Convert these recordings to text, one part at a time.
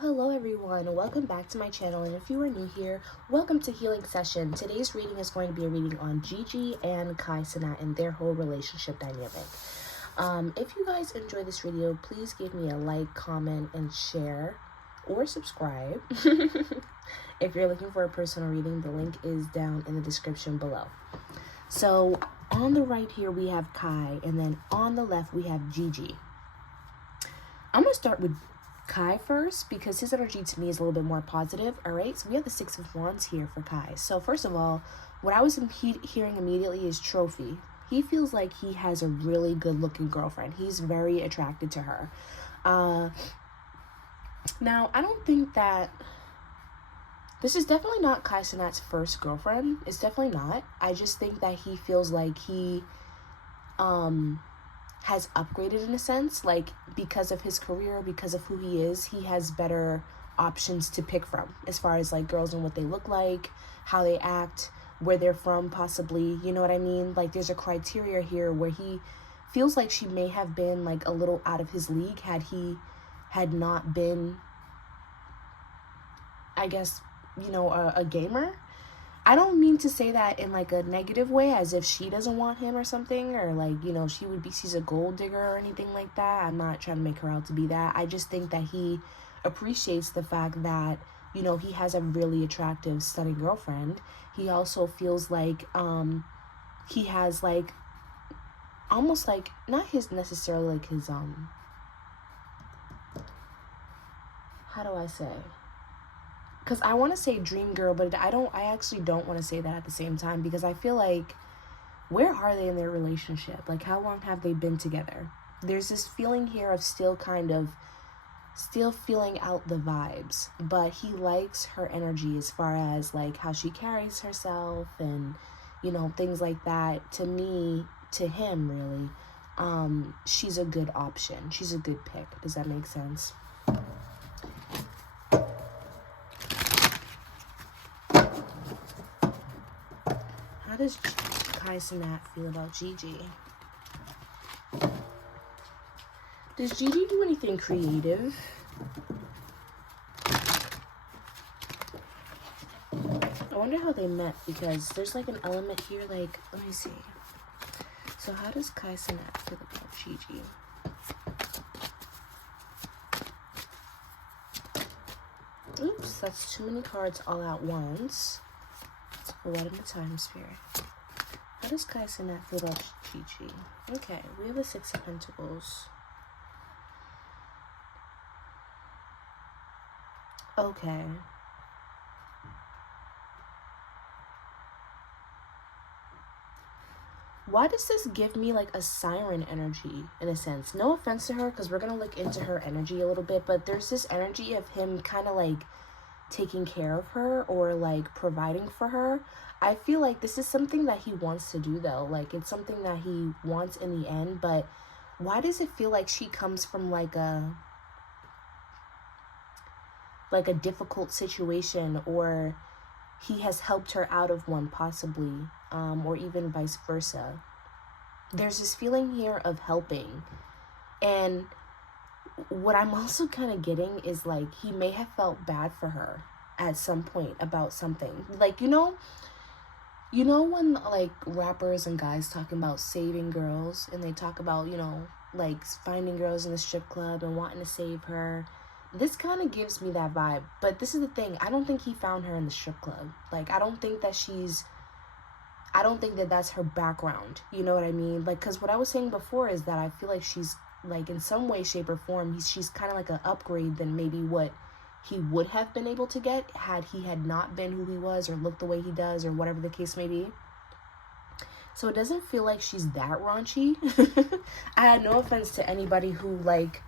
Hello everyone, welcome back to my channel, and if you are new here, welcome to Healing Session. Today's reading is going to be a reading on Gigi and CENAT and their whole relationship dynamic. If you guys enjoy this video, please give me a like, comment, and share, or subscribe. If you're looking for a personal reading, the link is down in the description below. So on the right here we have Kai, and then on the left we have Gigi. I'm going to start with Kai first because his energy to me is a little bit more positive. All right, so we have the Six of Wands here for Kai. So first of all, what I was hearing immediately is trophy. He feels like he has a really good looking girlfriend. He's very attracted to her. Now I don't think that this is definitely not CENAT's first girlfriend. It's definitely not. I just think that he feels like he has upgraded in a sense, like because of his career, because of who he is, he has better options to pick from as far as like girls and what they look like, how they act, where they're from possibly, you know what I mean? Like there's a criteria here where he feels like she may have been like a little out of his league had not been, I guess, you know, a gamer. I don't mean to say that in like a negative way, as if she doesn't want him or something, or like, you know, she's a gold digger or anything like that. I'm not trying to make her out to be that. I just think that he appreciates the fact that, you know, he has a really attractive, stunning girlfriend. He also feels like he has like almost like not his necessarily like his how do I say? Because I want to say dream girl, but I actually don't want to say that at the same time, because I feel like, where are they in their relationship? Like, how long have they been together? There's this feeling here of still feeling out the vibes, but he likes her energy as far as like how she carries herself and, you know, things like that. To me, to him really, she's a good option. She's a good pick. Does that make sense? How does CENAT feel about Gigi? Does Gigi do anything creative? I wonder how they met, because there's like an element here, like, let me see. So how does CENAT feel about Gigi? Oops, that's too many cards all at once. What in the time, Spirit? How does CENAT feel about Gigi? Okay, we have the Six of Pentacles. Okay. Why does this give me like a siren energy in a sense? No offense to her, because we're going to look into her energy a little bit, but there's this energy of him kind of like taking care of her or like providing for her. I feel like this is something that he wants to do though. Like it's something that he wants in the end, but why does it feel like she comes from like a difficult situation, or he has helped her out of one possibly, or even vice versa? There's this feeling here of helping, and what I'm also kind of getting is like he may have felt bad for her at some point about something. Like, you know when like rappers and guys talking about saving girls, and they talk about, you know, like finding girls in the strip club and wanting to save her. This kind of gives me that vibe. But this is the thing, I don't think he found her in the strip club. Like, I don't think that that's her background. You know what I mean? Like, because what I was saying before is that I feel like she's like in some way, shape, or form, she's kind of like an upgrade than maybe what he would have been able to get had he had not been who he was or looked the way he does or whatever the case may be. So it doesn't feel like she's that raunchy. I had no offense to anybody who like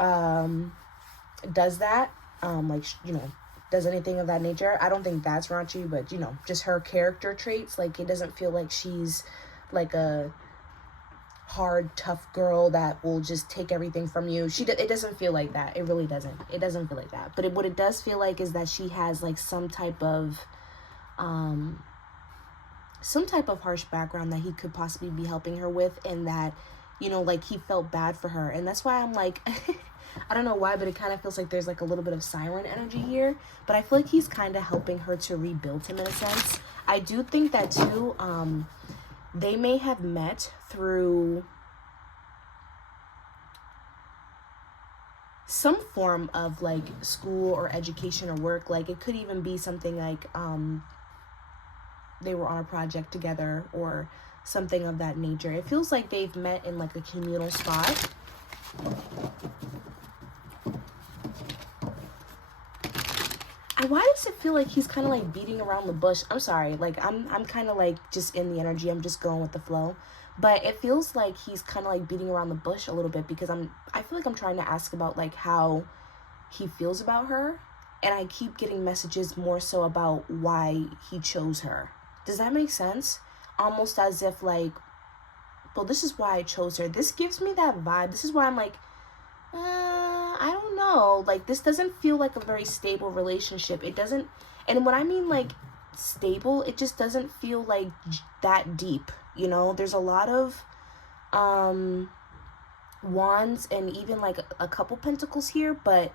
does that, like, you know, does anything of that nature. I don't think that's raunchy, but, you know, just her character traits, like, it doesn't feel like she's like a hard, tough girl that will just take everything from you. It doesn't feel like that. It really doesn't. It doesn't feel like that. But what it does feel like is that she has like some type of harsh background that he could possibly be helping her with, and that, you know, like he felt bad for her. And that's why I'm like I don't know why, but it kind of feels like there's like a little bit of siren energy here. But I feel like he's kind of helping her to rebuild him in a sense. I do think that too, they may have met through some form of like school or education or work. Like it could even be something like they were on a project together or something of that nature. It feels like they've met in like a communal spot. And why does it feel like he's kind of like beating around the bush? I'm sorry, like I'm kind of like just in the energy. I'm just going with the flow. But it feels like he's kind of like beating around the bush a little bit, because I feel like I'm trying to ask about like how he feels about her, and I keep getting messages more so about why he chose her. Does that make sense? Almost as if like, well, this is why I chose her. This gives me that vibe. This is why I'm like, I don't know. Like, this doesn't feel like a very stable relationship. It doesn't, and when I mean like stable, it just doesn't feel like that deep. You know, there's a lot of wands and even like a couple pentacles here, but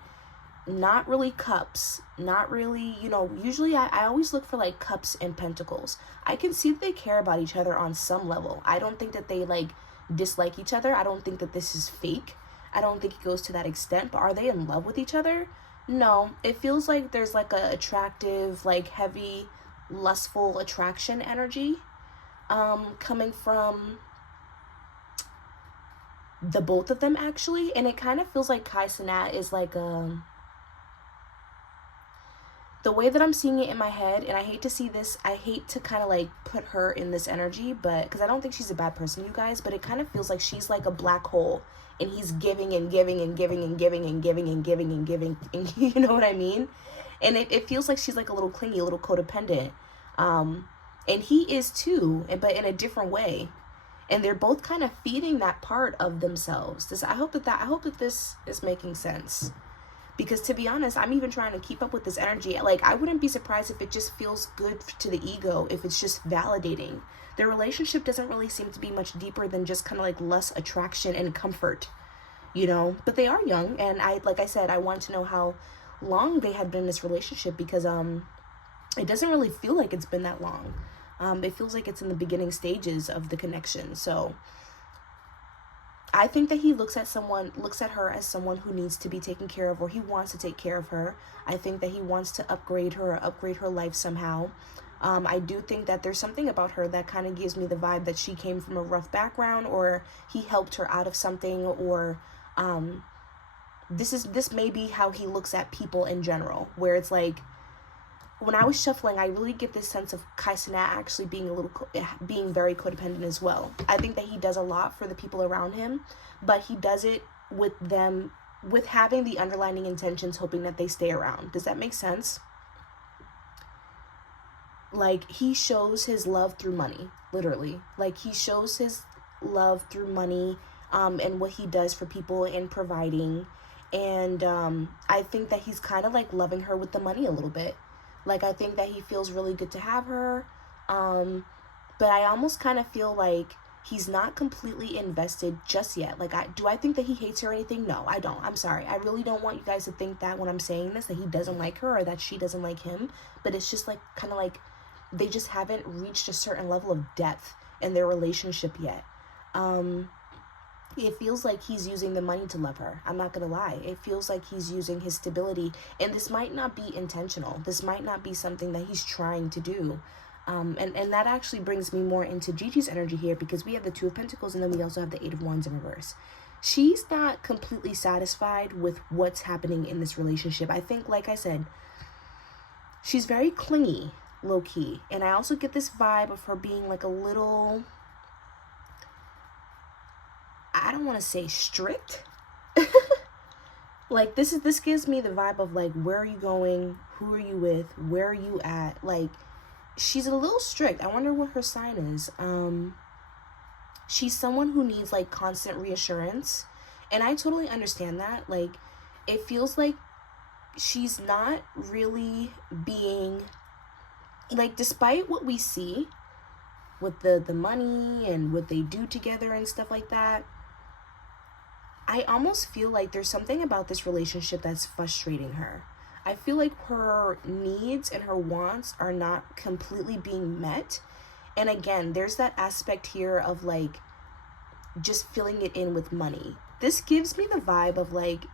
not really cups, not really, you know, usually I always look for like cups and pentacles. I can see that they care about each other on some level. I don't think that they like dislike each other. I don't think that this is fake. I don't think it goes to that extent, but are they in love with each other? No, it feels like there's like a attractive, like heavy, lustful attraction energy coming from the both of them actually. And it kind of feels like CENAT is like the way that I'm seeing it in my head, and I hate to see this, I hate to kind of like put her in this energy, but because I don't think she's a bad person, you guys, but it kind of feels like she's like a black hole, and he's giving and giving and giving and giving and giving and giving and giving, and you know what I mean? And it feels like she's like a little clingy, a little codependent, and he is too, but in a different way. And they're both kind of feeding that part of themselves. I hope that this is making sense. Because to be honest, I'm even trying to keep up with this energy. Like, I wouldn't be surprised if it just feels good to the ego, if it's just validating. Their relationship doesn't really seem to be much deeper than just kind of like lust, attraction, and comfort, you know? But they are young, and like I said, I want to know how long they had been in this relationship, because it doesn't really feel like it's been that long. It feels like it's in the beginning stages of the connection. So I think that he looks at her as someone who needs to be taken care of, or he wants to take care of her. I think that he wants to upgrade her or upgrade her life somehow. I do think that there's something about her that kind of gives me the vibe that she came from a rough background, or he helped her out of something, or this may be how he looks at people in general, where it's like, when I was shuffling, I really get this sense of CENAT actually being very codependent as well. I think that he does a lot for the people around him, but he does it with having the underlying intentions, hoping that they stay around. Does that make sense? Like, he shows his love through money, literally. Like, he shows his love through money, and what he does for people and providing. And I think that he's kind of like loving her with the money a little bit. Like, I think that he feels really good to have her, but I almost kind of feel like he's not completely invested just yet. Like, do I think that he hates her or anything? No, I don't. I'm sorry. I really don't want you guys to think that when I'm saying this, that he doesn't like her or that she doesn't like him, but it's just like, kind of like, they just haven't reached a certain level of depth in their relationship yet. It feels like he's using the money to love her. I'm not gonna lie. It feels like he's using his stability, and this might not be intentional. This might not be something that he's trying to do. And that actually brings me more into Gigi's energy here, because we have the Two of Pentacles, and then we also have the Eight of Wands in reverse. She's not completely satisfied with what's happening in this relationship. I think, like I said, she's very clingy, low-key. And I also get this vibe of her being like a little, I don't want to say strict. Like, this gives me the vibe of like, where are you going? Who are you with? Where are you at? Like, she's a little strict. I wonder what her sign is. She's someone who needs like constant reassurance, and I totally understand that. Like, it feels like she's not really being, like, despite what we see with the money and what they do together and stuff like that, I almost feel like there's something about this relationship that's frustrating her. I feel like her needs and her wants are not completely being met. And again, there's that aspect here of like just filling it in with money. This gives me the vibe of like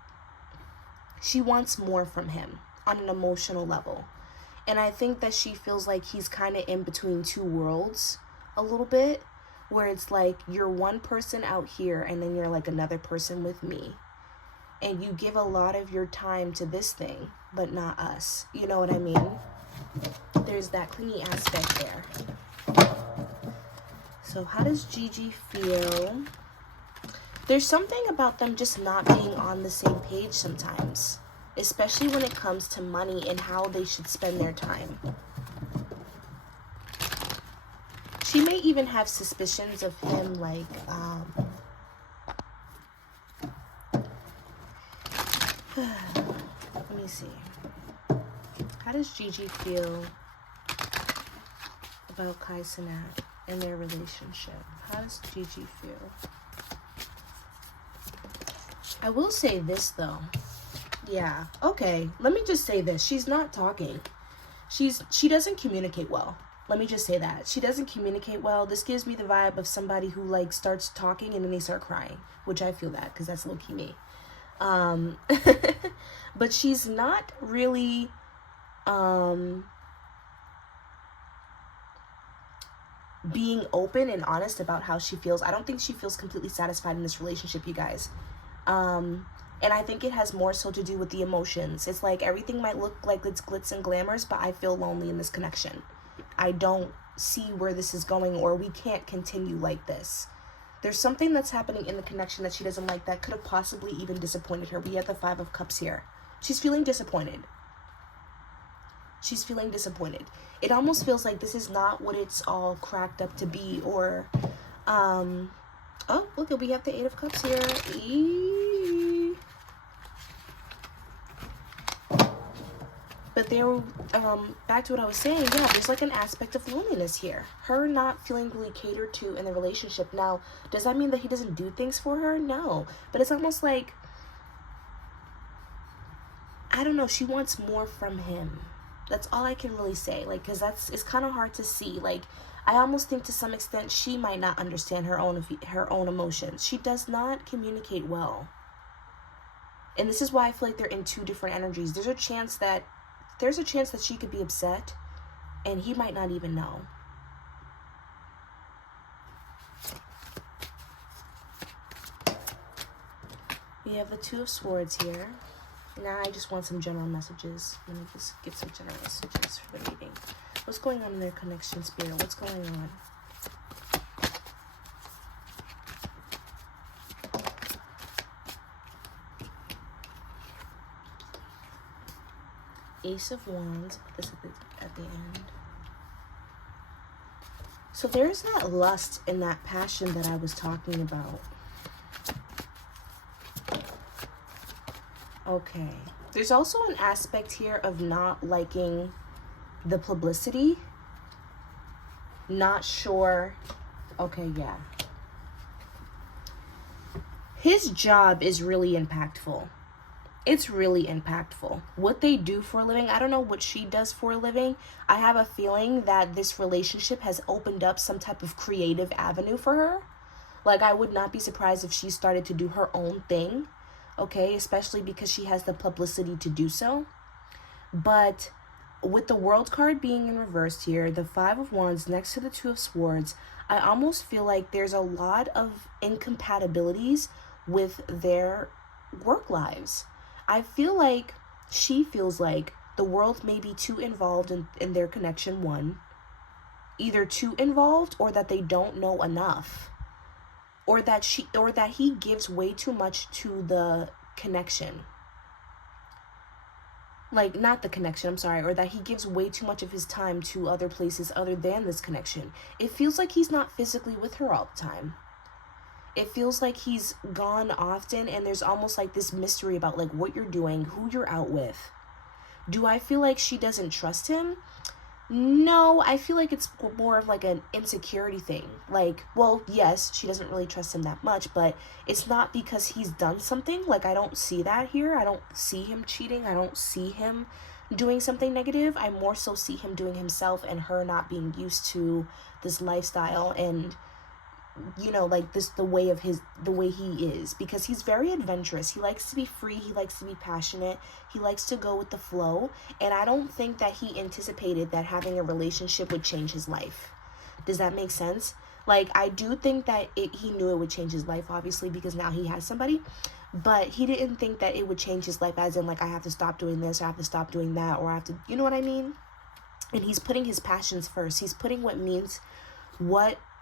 she wants more from him on an emotional level. And I think that she feels like he's kind of in between two worlds a little bit, where it's like you're one person out here and then you're like another person with me. And you give a lot of your time to this thing, but not us. You know what I mean? There's that clingy aspect there. So how does Gigi feel? There's something about them just not being on the same page sometimes, especially when it comes to money and how they should spend their time. She may even have suspicions of him, like, let me see. How does Gigi feel about CENAT and their relationship? How does Gigi feel? I will say this, though. Yeah, okay. Let me just say this. She's not talking. She doesn't communicate well. Let me just say that. She doesn't communicate well. This gives me the vibe of somebody who like starts talking and then they start crying, which I feel that because that's low-key me. But she's not really being open and honest about how she feels. I don't think she feels completely satisfied in this relationship, you guys. And I think it has more so to do with the emotions. It's like everything might look like it's glitz and glamours, but I feel lonely in this connection. I don't see where this is going, or we can't continue like this. There's something that's happening in the connection that she doesn't like that could have possibly even disappointed her. We have the 5 of Cups here. She's feeling disappointed. She's feeling disappointed. It almost feels like this is not what it's all cracked up to be, or, oh, look, we have the 8 of Cups here. But there, back to what I was saying, yeah, there's like an aspect of loneliness here. Her not feeling really catered to in the relationship. Now, does that mean that he doesn't do things for her? No. But it's almost like, I don't know, she wants more from him. That's all I can really say. Like, because it's kind of hard to see. Like, I almost think to some extent she might not understand her own emotions. She does not communicate well. And this is why I feel like they're in two different energies. There's a chance that she could be upset and he might not even know. We have the 2 of Swords here. Now I just want some general messages. Let me just get some general messages for the reading. What's going on in their connection, Spirit? What's going on? Ace of Wands. Put this at the end. So there's that lust and that passion that I was talking about. Okay. There's also an aspect here of not liking the publicity. Not sure. Okay, yeah. His job is really impactful. It's really impactful. What they do for a living, I don't know what she does for a living. I have a feeling that this relationship has opened up some type of creative avenue for her. Like, I would not be surprised if she started to do her own thing, okay? Especially because she has the publicity to do so. But with the World card being in reverse here, the 5 of Wands next to the 2 of Swords, I almost feel like there's a lot of incompatibilities with their work lives. I feel like she feels like the world may be too involved in their connection, one. Either too involved or that they don't know enough. Or that he gives way too much to the connection. Like, not the connection, I'm sorry. Or that he gives way too much of his time to other places other than this connection. It feels like he's not physically with her all the time. It feels like he's gone often, and there's almost like this mystery about like what you're doing, who you're out with. Do I feel like she doesn't trust him? No, I feel like it's more of like an insecurity thing. Like, well, yes, she doesn't really trust him that much, but it's not because he's done something. Like, I don't see that here. I don't see him cheating. I don't see him doing something negative. I more so see him doing himself and her not being used to this lifestyle and, you know, like this, the way he is, because he's very adventurous. He likes to be free. He likes to be passionate. He likes to go with the flow. And I don't think that he anticipated that having a relationship would change his life. Does that make sense? Like, I do think that he knew it would change his life, obviously, because now he has somebody, but he didn't think that it would change his life as in, like, I have to stop doing this, or I have to stop doing that, or I have to, you know what I mean? And he's putting his passions first. He's putting what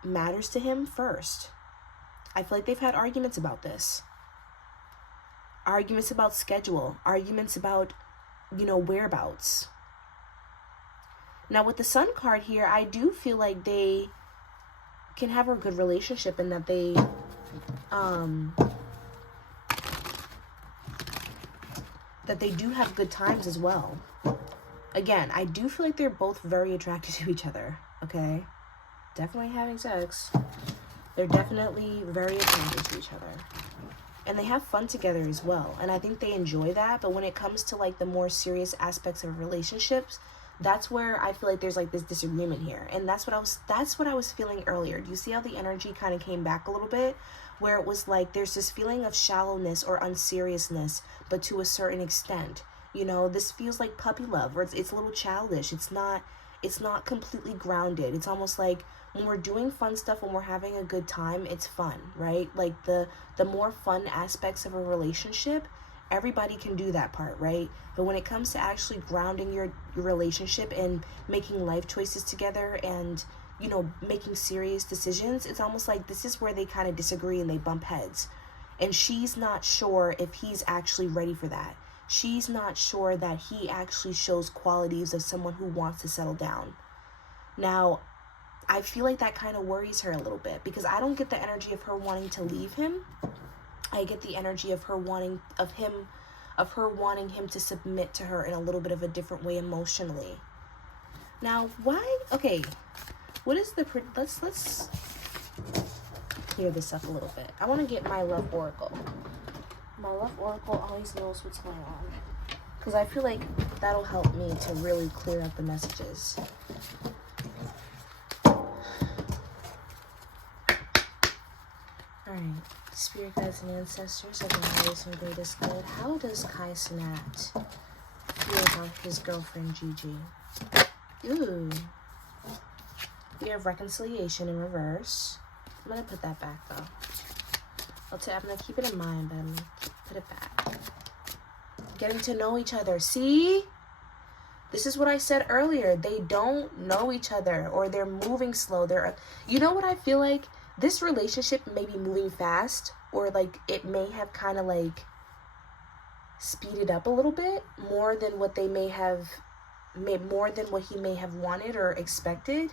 matters to him first. I feel like they've had arguments about this. Arguments about schedule. Arguments about, you know, whereabouts. Now with the Sun card here, I do feel like they can have a good relationship and that they do have good times as well. Again, I do feel like they're both very attracted to each other, okay? Definitely having sex. They're definitely very attracted to each other. And they have fun together as well. And I think they enjoy that. But when it comes to like the more serious aspects of relationships, that's where I feel like there's like this disagreement here. And that's what I was feeling earlier. Do you see how the energy kind of came back a little bit? Where it was like there's this feeling of shallowness or unseriousness, but to a certain extent. You know, this feels like puppy love, or it's a little childish. It's not completely grounded. It's almost like when we're doing fun stuff, when we're having a good time, it's fun, right? Like the more fun aspects of a relationship, everybody can do that part, right? But when it comes to actually grounding your relationship and making life choices together and, you know, making serious decisions, it's almost like this is where they kind of disagree and they bump heads. And she's not sure if he's actually ready for that. She's not sure that he actually shows qualities of someone who wants to settle down. Now, I feel like that kind of worries her a little bit because I don't get the energy of her wanting to leave him. I get the energy of her wanting him to submit to her in a little bit of a different way emotionally. Now, why? Okay, what is let's clear this up a little bit. I want to get my love oracle. My love oracle always knows what's going on, because I feel like that'll help me to really clear up the messages. Alright, spirit guides and ancestors of the highest and greatest good. How does CENAT feel about his girlfriend Gigi? Ooh. We have reconciliation in reverse. I'm going to put that back though. I'm going to keep it in mind, but I'm going to put it back. Getting to know each other. See? This is what I said earlier. They don't know each other, or they're moving slow. You know what I feel like? This relationship may be moving fast, or like it may have kind of like speeded up a little bit more than what he may have wanted or expected,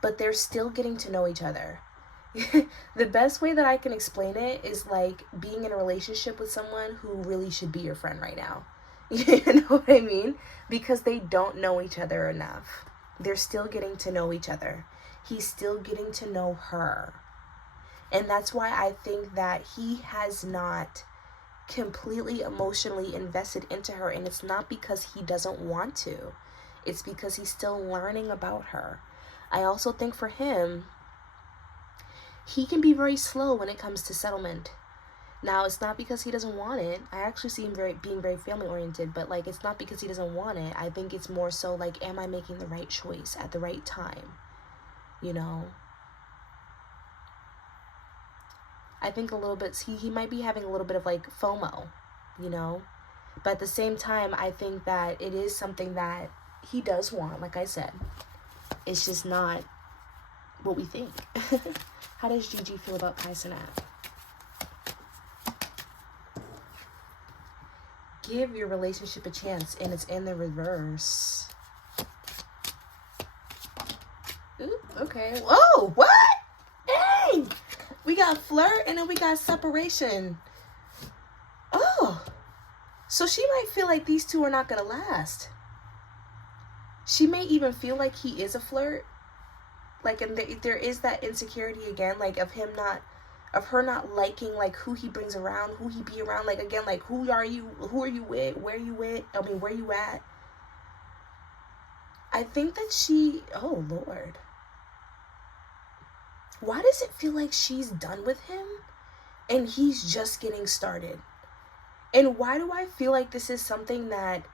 but they're still getting to know each other. The best way that I can explain it is like being in a relationship with someone who really should be your friend right now. You know what I mean? Because they don't know each other enough. They're still getting to know each other. He's still getting to know her. And that's why I think that he has not completely emotionally invested into her. And it's not because he doesn't want to. It's because he's still learning about her. I also think for him, he can be very slow when it comes to settlement. Now, it's not because he doesn't want it. I actually see him being very family oriented, but like it's not because he doesn't want it. I think it's more so like, am I making the right choice at the right time? You know? I think a little bit, he might be having a little bit of like FOMO, you know? But at the same time, I think that it is something that he does want, like I said. It's just not what we think. How does Gigi feel about CENAT? Give your relationship a chance, and it's in the reverse. Ooh, okay. Whoa, what? Hey! We got flirt, and then we got separation. Oh. So she might feel like these two are not going to last. she may even feel like he is a flirt. Like, and there is that insecurity again, like of her not liking like who he brings around, who he be around. Like, again, like, who are you with, where you with, I mean, where you at? I think that oh Lord, why does it feel like she's done with him and he's just getting started? And why do I feel like this is something that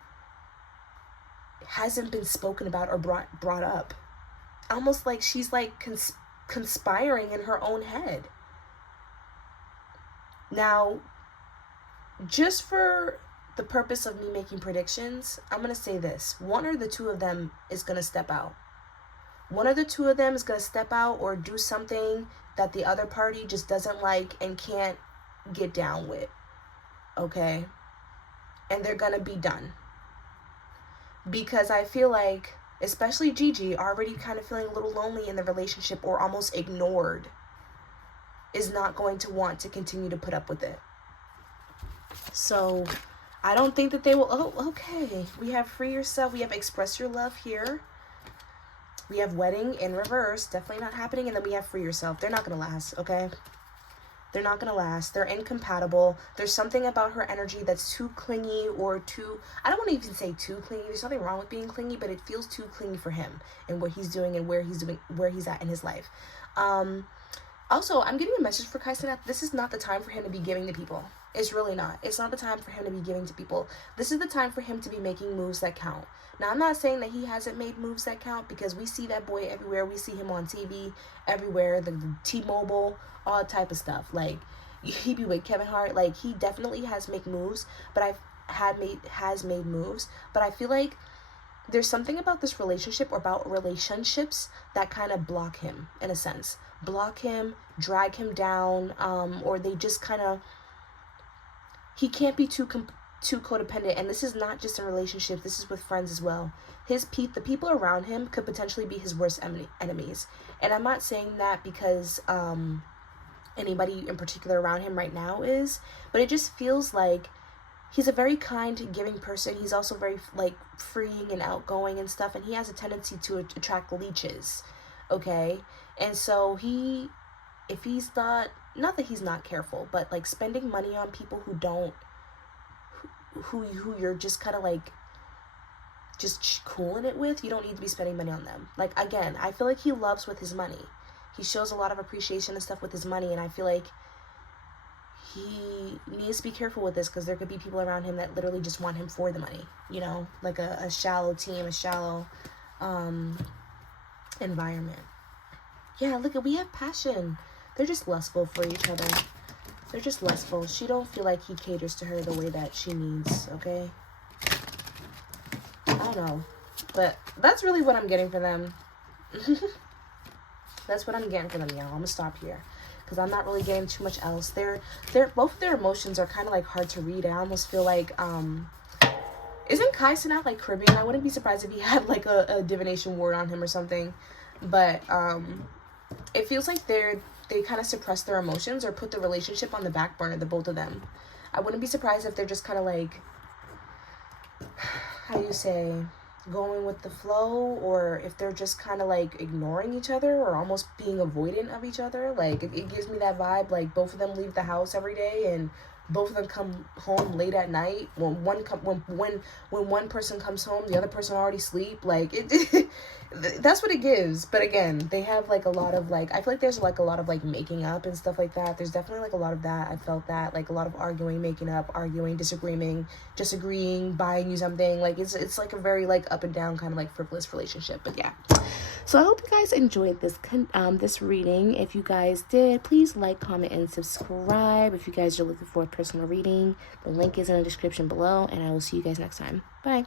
hasn't been spoken about or brought up? Almost like she's like conspiring in her own head. Now, just for the purpose of me making predictions, I'm going to say this. One or the two of them is going to step out. One or the two of them is going to step out or do something that the other party just doesn't like and can't get down with. Okay? And they're going to be done. Because I feel like, especially Gigi, already kind of feeling a little lonely in the relationship or almost ignored, is not going to want to continue to put up with it. So I don't think that they will. Oh, okay. We have free yourself. We have express your love here. We have wedding in reverse. Definitely not happening. And then we have free yourself. They're not going to last, okay? They're not going to last. They're incompatible. There's something about her energy that's too clingy or too... I don't want to even say too clingy. There's nothing wrong with being clingy, but it feels too clingy for him and what he's doing and where he's at in his life. Also, I'm getting a message for Kai CENAT. This is not the time for him to be giving to people. It's really not. It's not the time for him to be giving to people. This is the time for him to be making moves that count. Now, I'm not saying that he hasn't made moves that count, because we see that boy everywhere. We see him on TV everywhere, the T-Mobile, all type of stuff. Like, he be with Kevin Hart. Like, he definitely has made moves, but has made moves. But I feel like there's something about this relationship or about relationships that kind of block him, in a sense. Block him, drag him down, or they just kind of... He can't be too codependent, and this is not just in relationships. This is with friends as well. The people around him could potentially be his worst enemies. And I'm not saying that because anybody in particular around him right now is, but it just feels like he's a very kind, giving person. He's also very like freeing and outgoing and stuff, and he has a tendency to attract leeches. Okay, and so if he's not that he's not careful, but like spending money on people who you're just kind of like just cooling it with, you don't need to be spending money on them. Like, again, I feel like he loves with his money. He shows a lot of appreciation and stuff with his money, and I feel like he needs to be careful with this, because there could be people around him that literally just want him for the money, you know, like a shallow team, a shallow environment. Yeah, look, we have passion. They're just lustful for each other. They're just lustful. She don't feel like he caters to her the way that she needs, okay? I don't know. But that's really what I'm getting for them. That's what I'm getting for them, y'all. I'm gonna stop here, because I'm not really getting too much else. Both of their emotions are kind of like hard to read. I almost feel like, isn't Kai CENAT like Caribbean? I wouldn't be surprised if he had like a divination ward on him or something. But it feels like they kind of suppress their emotions or put the relationship on the back burner, the both of them. I wouldn't be surprised if they're just kind of like, how do you say, going with the flow, or if they're just kind of like ignoring each other or almost being avoidant of each other. Like, it gives me that vibe, like both of them leave the house every day and both of them come home late at night. When one person comes home, the other person already sleep. Like, that's what it gives. But again, they have like a lot of like, I feel like there's like a lot of like making up and stuff like that. There's definitely like a lot of that. I felt that, like a lot of arguing, making up, arguing, disagreeing, buying you something. Like, it's like a very like up and down kind of like frivolous relationship. But yeah. So I hope you guys enjoyed this reading. If you guys did, please like, comment, and subscribe. If you guys are looking for a personal reading, the link is in the description below, and I will see you guys next time. Bye.